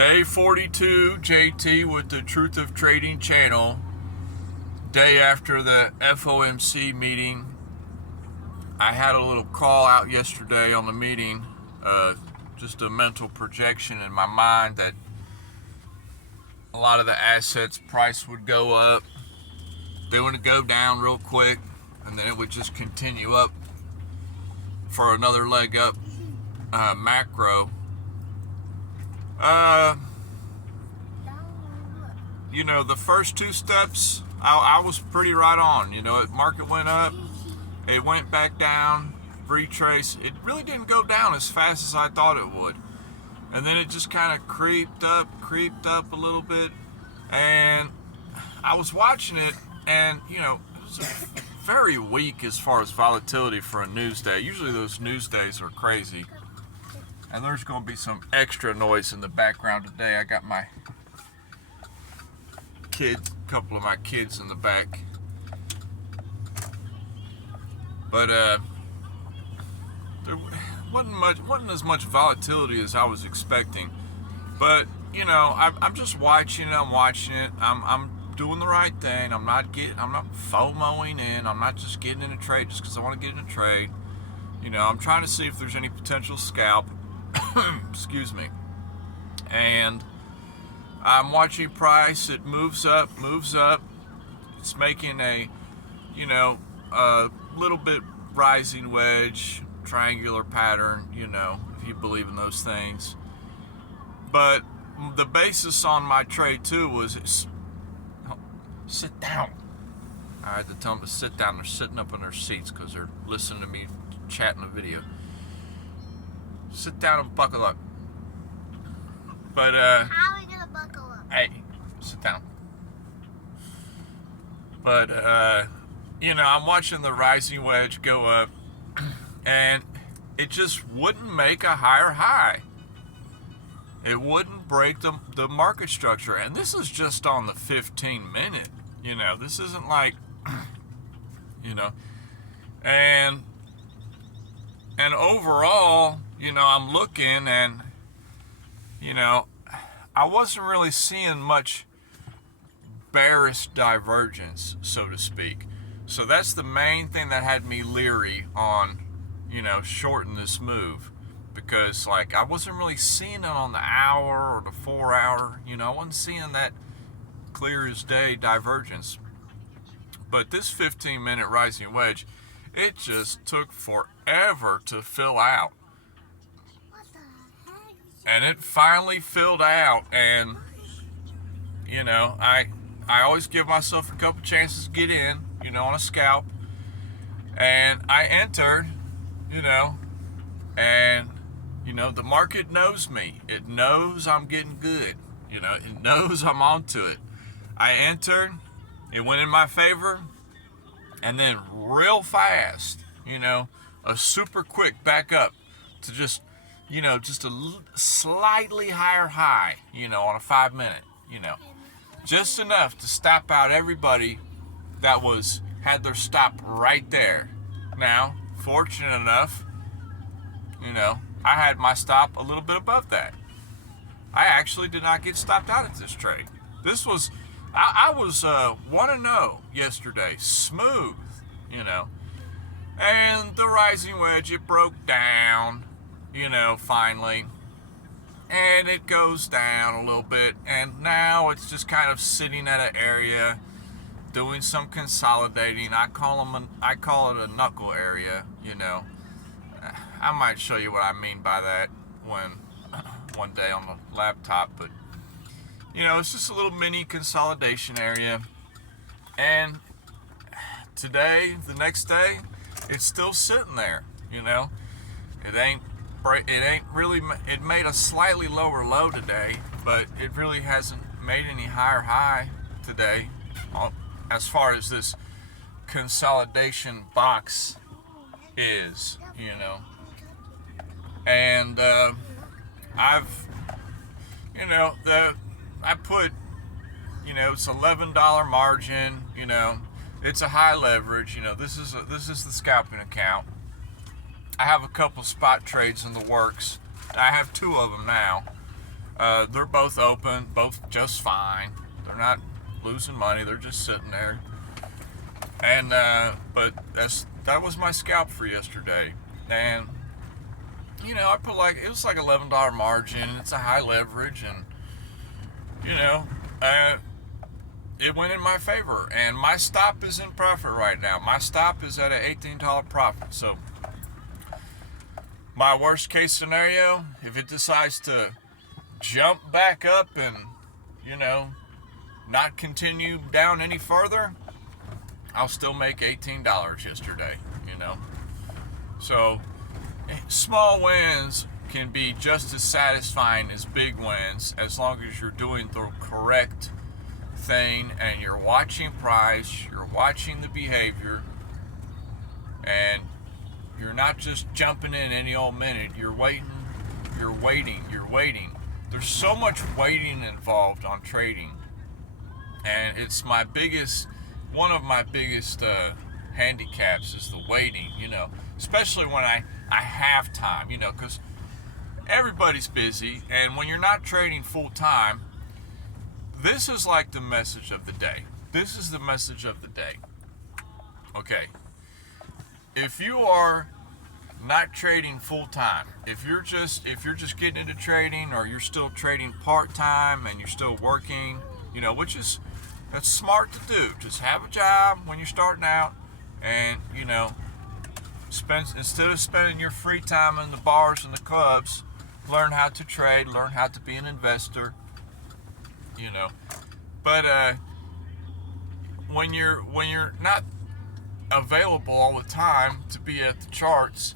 Day 42, JT with the Truth of Trading channel. Day after the FOMC meeting. I had a little call out yesterday on the meeting, just a mental projection in my mind that a lot of the assets price would go up. They would go down real quick, and then it would just continue up for another leg up, macro. You know, the first two steps, I was pretty right on. You know, the market went up, it went back down, retrace. It really didn't go down as fast as I thought it would. And then it just kind of creeped up a little bit. And I was watching it, and, you know, it was very weak as far as volatility for a news day. Usually those news days are crazy. And there's going to be some extra noise in the background today. I got my kids, a couple of my kids in the back. But there wasn't as much volatility as I was expecting. But you know, I'm just watching it. I'm doing the right thing. I'm not FOMOing in. I'm not just getting in a trade just because I want to get in a trade. You know, I'm trying to see if there's any potential scalp. Excuse me. And I'm watching price. It moves up. It's making a, you know, a little bit rising wedge, triangular pattern, you know, if you believe in those things. But the basis on my trade too was, sit down. I had to tell them to sit down. They're sitting up in their seats because they're listening to me chatting a video. Sit down and buckle up. But how are we gonna buckle up? Hey, sit down. But you know, I'm watching the rising wedge go up, and it just wouldn't make a higher high. It wouldn't break the market structure, and this is just on the 15-minute. You know, this isn't like, you know, and overall, you know, I'm looking, and you know, I wasn't really seeing much bearish divergence, so to speak. So that's the main thing that had me leery on, you know, shorting this move, because like I wasn't really seeing it on the hour or the 4 hour. You know, I wasn't seeing that clear as day divergence. But this 15-minute rising wedge, it just took forever to fill out. What the heck? And it finally filled out, and you know, I always give myself a couple chances to get in, you know, on a scalp. And I entered, you know, and you know, the market knows me. It knows I'm getting good. You know, it knows I'm onto it. I entered, it went in my favor, and then real fast, you know, a super quick back up to just, you know, just a slightly higher high, you know, on a 5-minute, you know, just enough to stop out everybody that had their stop right there. Now, fortunate enough, you know, I had my stop a little bit above that. I actually did not get stopped out at this trade. This was, I was 1-0 yesterday, smooth, you know, and the rising wedge, it broke down, you know, finally, and it goes down a little bit, and now it's just kind of sitting at an area doing some consolidating. I call it a knuckle area, you know. I might show you what I mean by that one day on the laptop, but you know, it's just a little mini consolidation area. And today, the next day, it's still sitting there, you know. It ain't really, it made a slightly lower low today, but it really hasn't made any higher high today as far as this consolidation box is, you know. And I've, you know, I put, you know, it's $11 margin, you know, it's a high leverage, you know, this is the scalping account. I have a couple spot trades in the works. I have 2 of them now. They're both open, both just fine. They're not losing money. They're just sitting there. And but that was my scalp for yesterday. And I put it was like $11 margin. It's a high leverage, and you know, uh, it went in my favor. And my stop is in profit right now. My stop is at an $18 profit. So my worst case scenario, if it decides to jump back up and not continue down any further, I'll still make $18 yesterday. So small wins can be just as satisfying as big wins, as long as you're doing the correct thing and you're watching price, you're watching the behavior, and you're not just jumping in any old minute. You're waiting. There's so much waiting involved on trading, and it's one of my biggest handicaps is the waiting, especially when I have time, because everybody's busy, and when you're not trading full time, this is like the message of the day. This is the message of the day. Okay. If you are not trading full time, if you're just getting into trading, or you're still trading part time and you're still working, that's smart to do. Just have a job when you're starting out, and instead of spending your free time in the bars and the clubs, learn how to trade, learn how to be an investor. But when you're not available all the time to be at the charts,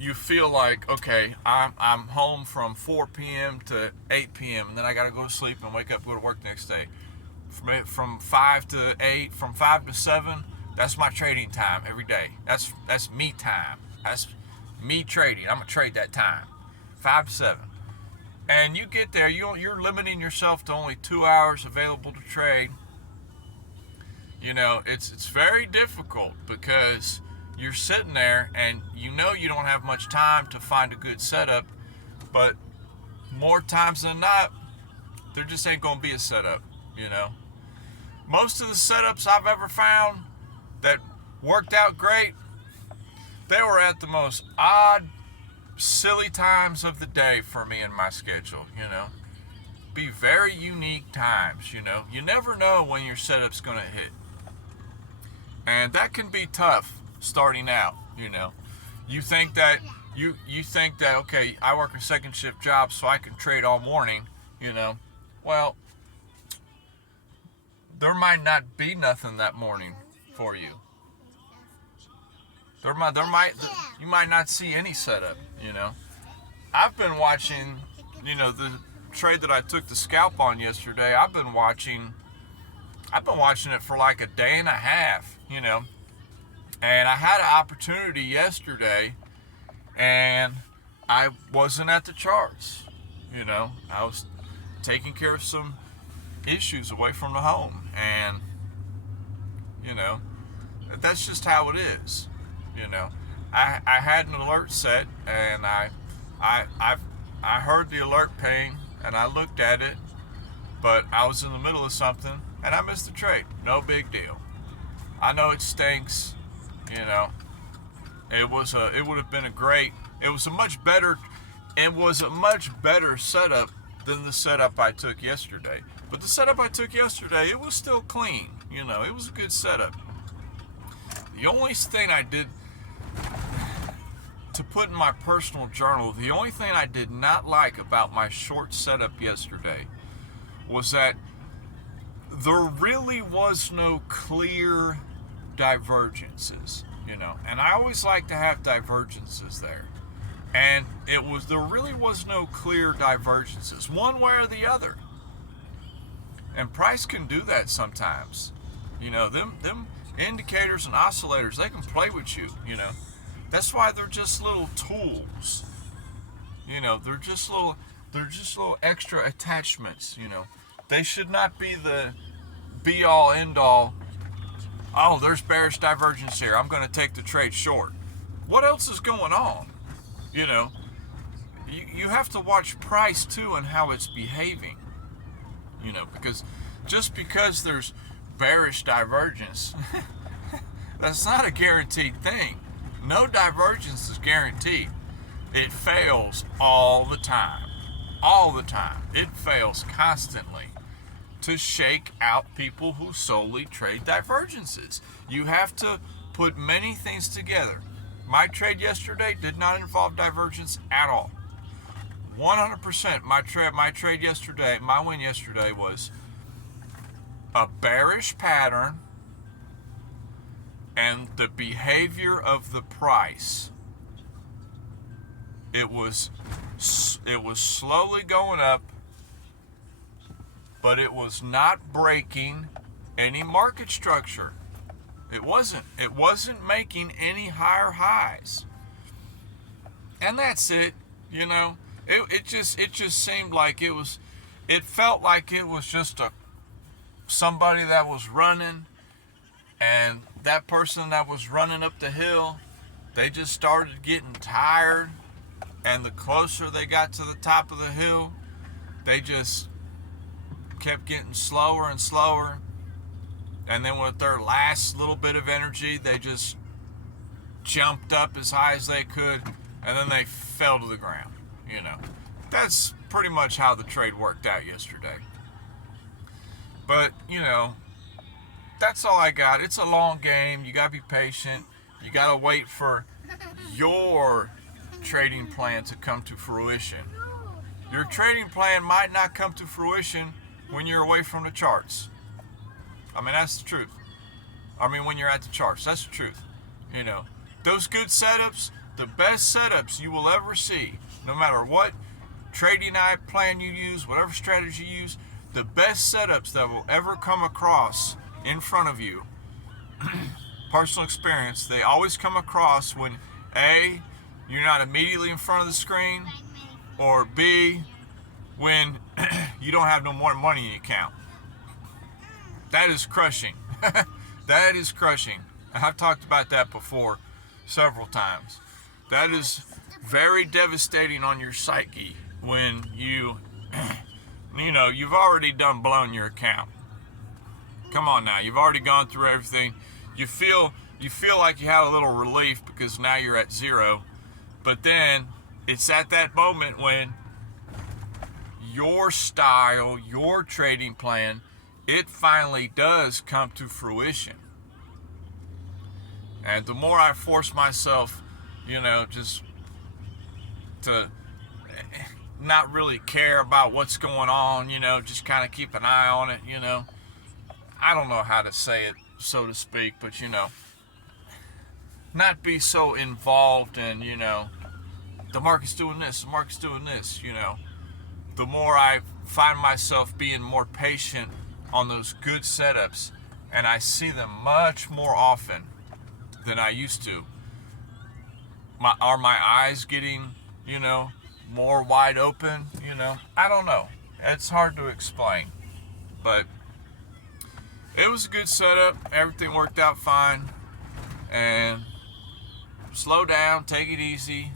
you feel like, okay, I'm home from 4 p.m. to 8 p.m. and then I gotta go to sleep and wake up and go to work the next day. From 5 to 8, from 5 to 7, that's my trading time every day. That's me time. That's me trading. I'm gonna trade that time, 5 to 7. And you get there, you're limiting yourself to only 2 hours available to trade. It's very difficult, because you're sitting there and you don't have much time to find a good setup, but more times than not, there just ain't gonna be a setup. Most of the setups I've ever found that worked out great, they were at the most odd, silly times of the day for me in my schedule. Be very unique times. You never know when your setup's gonna hit, and that can be tough starting out. You think that okay, I work a second shift job so I can trade all morning. Well, there might not be nothing that morning for you. You might not see any setup. I've been watching, the trade that I took the scalp on yesterday. I've been watching it for like a day and a half. And I had an opportunity yesterday, and I wasn't at the charts. I was taking care of some issues away from the home, and that's just how it is. I had an alert set, and I heard the alert ping, and I looked at it, but I was in the middle of something and I missed the trade. No big deal. I know it stinks. It would have been it was a much better setup than the setup I took yesterday. But the setup I took yesterday, it was still clean. It was a good setup. The only thing I did to put in my personal journal, the only thing I did not like about my short setup yesterday was that there really was no clear divergences, and I always like to have divergences there. And there really was no clear divergences, one way or the other. And price can do that sometimes. Them indicators and oscillators, they can play with you, That's why they're just little tools. They're just little extra attachments, They should not be the be all end all. Oh, there's bearish divergence here, I'm going to take the trade short. What else is going on? you have to watch price too and how it's behaving. Because just because there's bearish divergence, that's not a guaranteed thing. No divergence is guaranteed. It fails all the time. All the time. It fails constantly to shake out people who solely trade divergences. You have to put many things together. My trade yesterday did not involve divergence at all. 100% my trade yesterday, my win yesterday was a bearish pattern and the behavior of the price. It was slowly going up, but it was not breaking any market structure. It wasn't making any higher highs. And that's it. It just seemed like it felt like it was just somebody that was running, and that person that was running up the hill, they just started getting tired, and the closer they got to the top of the hill, they just kept getting slower and slower, and then with their last little bit of energy, they just jumped up as high as they could, and then they fell to the ground. That's pretty much how the trade worked out yesterday. But that's all I got. It's a long game. You gotta be patient. You gotta wait for your trading plan to come to fruition. Your trading plan might not come to fruition when you're away from the charts. That's the truth. When you're at the charts, that's the truth. Those good setups, the best setups you will ever see, no matter what trading plan you use, whatever strategy you use, the best setups that will ever come across in front of you, personal experience, they always come across when A, you're not immediately in front of the screen, or B, when you don't have no more money in your account. That is crushing. That is crushing. I've talked about that before several times. That is very devastating on your psyche when you've already blown your account. Come on now, you've already gone through everything. You feel like you have a little relief because now you're at zero. But then it's at that moment when your style, your trading plan, it finally does come to fruition. And the more I force myself, just to not really care about what's going on, just kind of keep an eye on it, I don't know how to say it, so to speak, but not be so involved in, the market's doing this, the more I find myself being more patient on those good setups, and I see them much more often than I used to. Are my eyes getting, more wide open? I don't know. It's hard to explain, but it was a good setup. Everything worked out fine, and slow down, take it easy,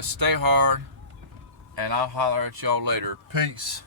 stay hard, and I'll holler at y'all later. Peace.